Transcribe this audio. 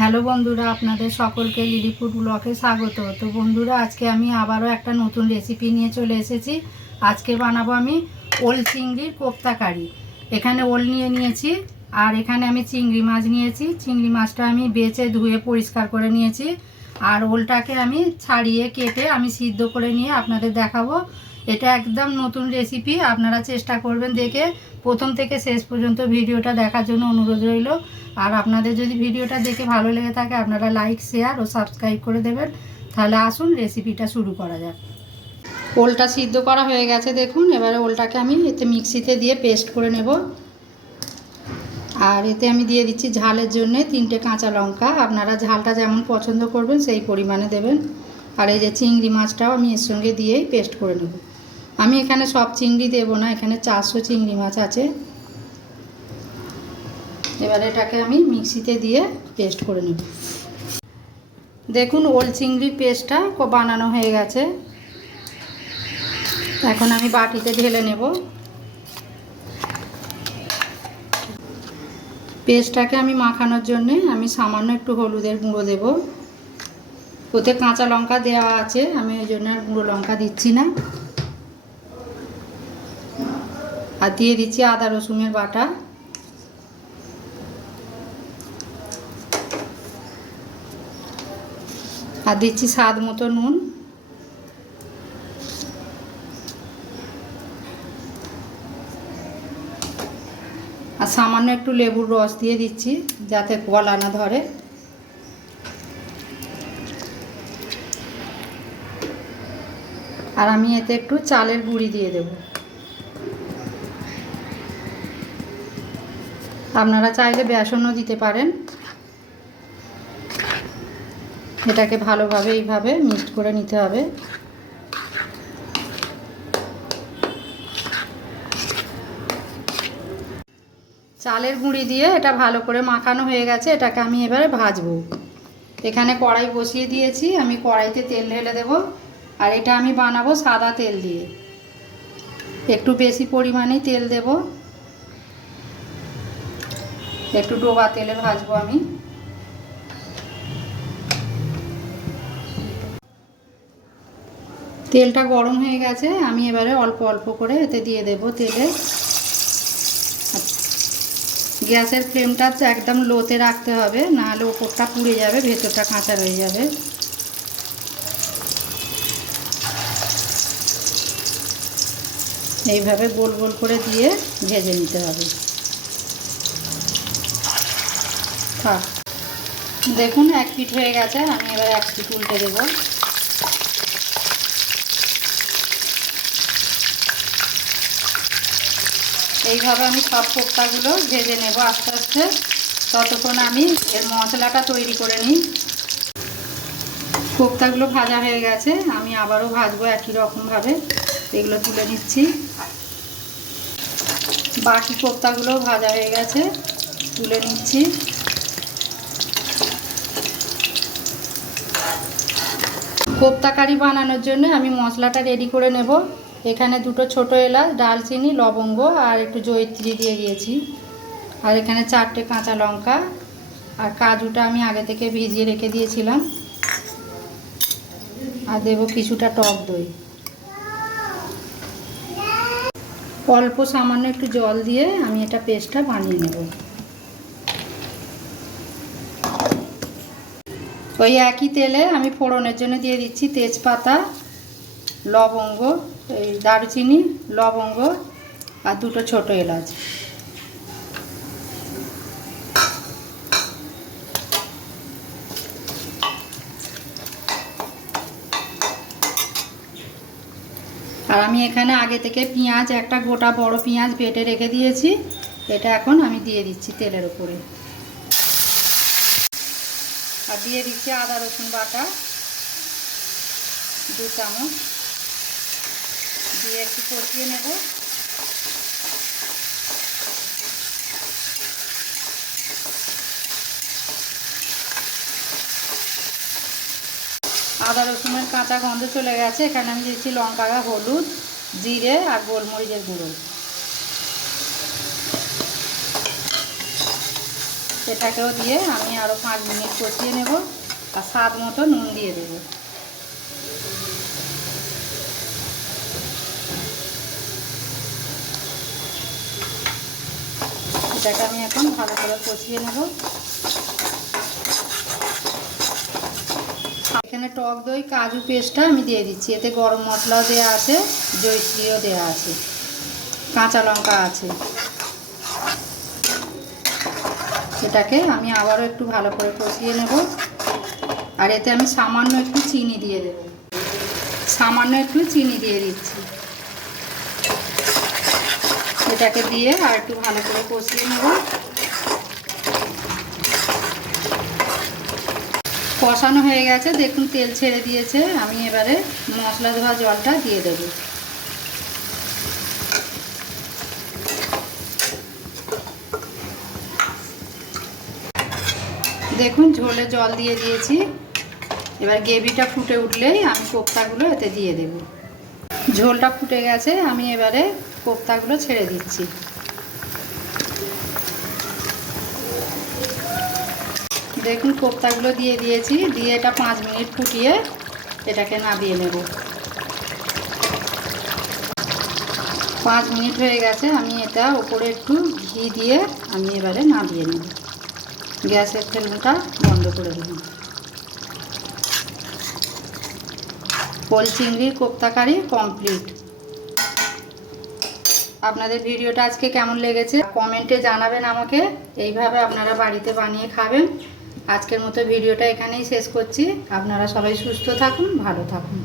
Hello বন্ধুরা, আপনাদের সকলকে লিলি ফুড ব্লগে স্বাগত। তো বন্ধুরা, আজকে আমি আবারও একটা নতুন রেসিপি নিয়ে চলে এসেছি। আজকে বানাবো আমি ওল চিংড়ির কোপ্তা কারি। এখানে ওল নিয়ে নিয়েছি, আর এখানে আমি চিংড়ি মাছ নিয়েছি। চিংড়ি মাছটা আমি বেছে ধুয়ে পরিষ্কার করে নিয়েছি, আর ওলটাকে আমি ছাড়িয়ে কেটে আমি সিদ্ধ করে নিয়ে আপনাদের দেখাবো। এটা একদম নতুন রেসিপি, আপনারা চেষ্টা করবেন দেখে প্রথম থেকে শেষ পর্যন্ত ভিডিওটা দেখার জন্য অনুরোধ রইল। আর আপনাদের যদি ভিডিওটা দেখে ভালো লেগে থাকে আপনারা লাইক, শেয়ার ও সাবস্ক্রাইব করে দেবেন। তাহলে আসুন রেসিপিটা শুরু করা যাক। ওলটা সিদ্ধ করা হয়ে গেছে দেখুন। এবারে ওলটাকে আমি এতে মিক্সিতে দিয়ে পেস্ট করে নেব। আর এতে আমি দিয়ে দিচ্ছি ঝালের জন্যে 3টে কাঁচা লঙ্কা। আপনারা ঝালটা যেমন পছন্দ করবেন সেই পরিমাণে দেবেন। আর এই যে চিংড়ি মাছটাও আমি এর সঙ্গে দিয়েই পেস্ট করে নেব। আমি এখানে সব চিংড়ি দেবো না, এখানে 400 চিংড়ি মাছ আছে। এবার এটাকে আমি মিক্সিতে দিয়ে পেস্ট করে নেব। দেখুন ওল চিংড়ির পেস্টটা বানানো হয়ে গেছে। এখন আমি বাটিতে ঢেলে নেব। পেস্টটাকে আমি মাখানোর জন্যে আমি সামান্য একটু হলুদের গুঁড়ো দেব। ওতে কাঁচা লঙ্কা দেওয়া আছে, আমি ওই জন্য আর গুঁড়ো লঙ্কা দিচ্ছি না। আর দিয়ে দিচ্ছি আদা রসুনের বাটা। আর দিচ্ছি স্বাদ মতো নুন। আর সামান্য একটু লেবুর রস দিয়ে দিচ্ছি যাতে গলা না ধরে। আর আমি এতে একটু চালের গুঁড়ি দিয়ে দেব। আপনারা চাইলে বেসনও দিতে পারেন। এটাকে ভালোভাবে এইভাবে মিক্সড করে নিতে হবে। চালের গুঁড়ি দিয়ে এটা ভালো করে মাখানো হয়ে গেছে। এটাকে আমি এবারে ভাজবো। এখানে কড়াই বসিয়ে দিয়েছি, আমি কড়াইতে তেল ঢেলে দেব। আর এটা আমি বানাবো সাদা তেল দিয়ে। একটু বেশি পরিমাণেই তেল দেব। একটু ডোবা তেলে ভাজবো আমি। তেলটা গরম হয়ে গেছে, আমি এবারে অল্প অল্প করে এতে দিয়ে দেব তেলে। গ্যাসের ফ্লেমটা একদম লোতে রাখতে হবে, নাহলে ওপরটা পুড়ে যাবে, ভেতরটা কাঁচা রয়ে যাবে। এইভাবে গোল গোল করে দিয়ে ভেজে নিতে হবে। থাক, দেখুন এক পিঠ হয়ে গেছে, আমি এবার এক পিঠ উল্টে দেবো। এইভাবে আমি সব কোপ্তাগুলো ভেজে নেব আস্তে আস্তে। ততক্ষণ আমি এর মশলাটা তৈরি করে নিই। কোপ্তাগুলো ভাজা হয়ে গেছে, আমি আবারও ভাজবো একই রকমভাবে। এগুলো তুলে নিচ্ছি। বাকি কোপ্তাগুলো ভাজা হয়ে গেছে, তুলে নিচ্ছি। কোপ্তা কারি বানানোর জন্য আমি মশলাটা রেডি করে নেব। এখানে 2টো ছোটো এলাচ, দারচিনি, লবঙ্গ আর একটু জয়িত্রী দিয়ে দিয়েছি। আর এখানে 4টে কাঁচা লঙ্কা, আর কাজুটা আমি আগে থেকে ভিজিয়ে রেখে দিয়েছিলাম। আর দেব কিছুটা টক দই। অল্প সামান্য একটু জল দিয়ে আমি এটা পেস্টটা বানিয়ে নেব। ওই একই তেলে আমি ফোড়নের জন্য দিয়ে দিচ্ছি তেজপাতা, লবঙ্গ, এই দারচিনি, লবঙ্গ আর 2টো ছোটো এলাচ। আর আমি এখানে আগে থেকে পেঁয়াজ, একটা গোটা বড় পেঁয়াজ বেটে রেখে দিয়েছি। এটা এখন আমি দিয়ে দিচ্ছি তেলের উপরে। আর দিয়ে দিচ্ছি আদা রসুন বাটা 2 চামচ দিয়ে একটু কষিয়ে নেব। আদা রসুনের কাঁচা গন্ধ চলে গেছে। এখানে আমি দিচ্ছি লঙ্কা, হলুদ, জিরে আর গোলমরিচের গুঁড়ো। এটাকেও দিয়ে আমি আরও 5 মিনিট কষিয়ে নেব আর স্বাদ মতো নুন দিয়ে দেব। এটাকে আমি এখন ভালো করে কষিয়ে নেব। এখানে টক দই কাজু পেস্টটা আমি দিয়ে দিচ্ছি, এতে গরম মশলাও দেওয়া আছে, জয়িত্রীও দেওয়া আছে, কাঁচা লঙ্কা আছে। এটাকে আমি আবারও একটু ভালো করে কষিয়ে নেব আর এতে আমি সামান্য একটু চিনি দিয়ে দেব, সামান্য একটু চিনি দিয়ে দিচ্ছি। এটাকে দিয়ে আর একটু ভালো করে কষিয়ে নেব। কষানো হয়ে গেছে, দেখুন তেল ছেড়ে দিয়েছে। আমি এবারে মশলা ধোয়া জলটা দিয়ে দেব। দেখুন ঝোলে জল দিয়ে দিয়েছি। এবার গ্রেভিটা ফুটে উঠলেই আমি কোপ্তাগুলো এতে দিয়ে দেব। ঝোলটা ফুটে গেছে, আমি এবারে কোপ্তাগুলো ছেড়ে দিচ্ছি। দেখুন কোপ্তাগুলো দিয়ে দিয়েছি, দিয়ে এটা 5 মিনিট ফুটিয়ে এটাকে নামিয়ে নেব। 5 মিনিট হয়ে গেছে, আমি এটা ওপরে একটু ঘি দিয়ে আমি এবারে নামিয়ে নেব। গ্যাসের ফ্লেমটা বন্ধ করে দেব। ওল চিংড়ির কোপ্তা কারি কমপ্লিট। আপনাদের ভিডিওটা আজকে কেমন লেগেছে কমেন্টে জানাবেন আমাকে। এইভাবে আপনারা বাড়িতে বানিয়ে খাবেন। আজকের মতো ভিডিওটা এখানেই শেষ করছি। আপনারা সবাই সুস্থ থাকুন, ভালো থাকুন।